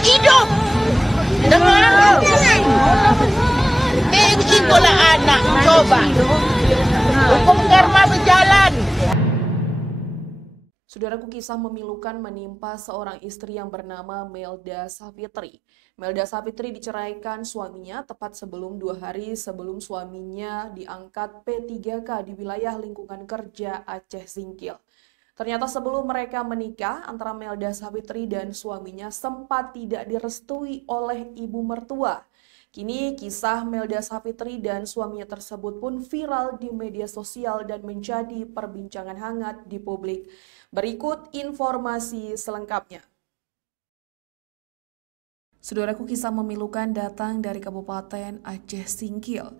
hidup dengan begitulah anak coba hukum karma berjalan. Saudaraku, kisah memilukan menimpa seorang istri yang bernama Melda Savitri. Melda Savitri diceraikan suaminya tepat sebelum 2 hari sebelum suaminya diangkat P3K di wilayah lingkungan kerja Aceh Singkil. Ternyata sebelum mereka menikah, antara Melda Savitri dan suaminya sempat tidak direstui oleh ibu mertua. Kini kisah Melda Savitri dan suaminya tersebut pun viral di media sosial dan menjadi perbincangan hangat di publik. Berikut informasi selengkapnya. Saudaraku, kisah memilukan datang dari Kabupaten Aceh Singkil.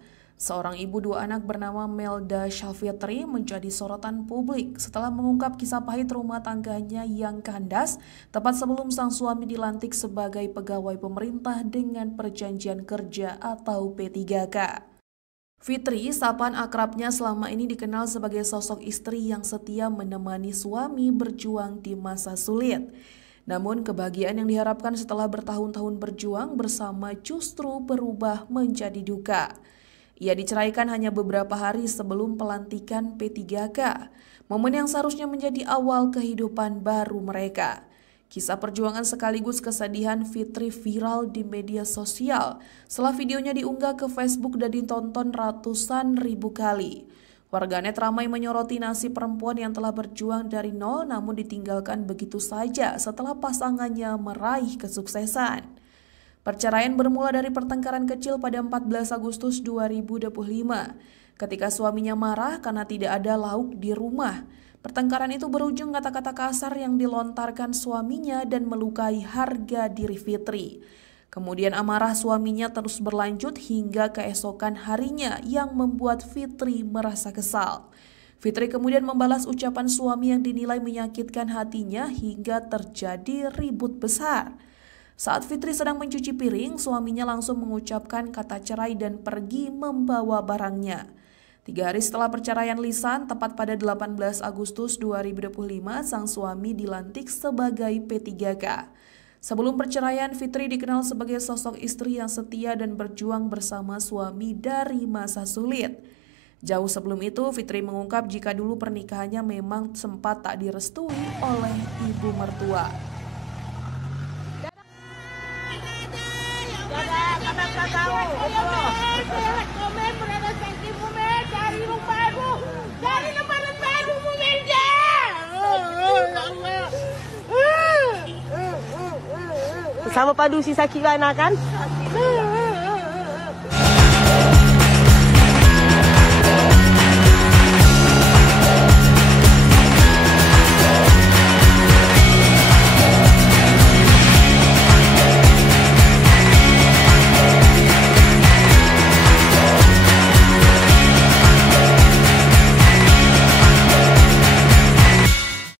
Seorang ibu 2 anak bernama Melda Savitri menjadi sorotan publik setelah mengungkap kisah pahit rumah tangganya yang kandas tepat sebelum sang suami dilantik sebagai pegawai pemerintah dengan perjanjian kerja atau P3K. Fitri, sapaan akrabnya selama ini dikenal sebagai sosok istri yang setia menemani suami berjuang di masa sulit. Namun kebahagiaan yang diharapkan setelah bertahun-tahun berjuang bersama justru berubah menjadi duka. Ia diceraikan hanya beberapa hari sebelum pelantikan P3K, momen yang seharusnya menjadi awal kehidupan baru mereka. Kisah perjuangan sekaligus kesedihan Fitri viral di media sosial setelah videonya diunggah ke Facebook dan ditonton ratusan ribu kali. Warganet ramai menyoroti nasib perempuan yang telah berjuang dari nol namun ditinggalkan begitu saja setelah pasangannya meraih kesuksesan. Perceraian bermula dari pertengkaran kecil pada 14 Agustus 2025 ketika suaminya marah karena tidak ada lauk di rumah. Pertengkaran itu berujung kata-kata kasar yang dilontarkan suaminya dan melukai harga diri Fitri. Kemudian amarah suaminya terus berlanjut hingga keesokan harinya yang membuat Fitri merasa kesal. Fitri kemudian membalas ucapan suami yang dinilai menyakitkan hatinya hingga terjadi ribut besar. Saat Fitri sedang mencuci piring, suaminya langsung mengucapkan kata cerai dan pergi membawa barangnya. 3 hari setelah perceraian lisan, tepat pada 18 Agustus 2025, sang suami dilantik sebagai P3K. Sebelum perceraian, Fitri dikenal sebagai sosok istri yang setia dan berjuang bersama suami dari masa sulit. Jauh sebelum itu, Fitri mengungkap jika dulu pernikahannya memang sempat tak direstui oleh ibu mertua. Sama padu si sakit anak kan?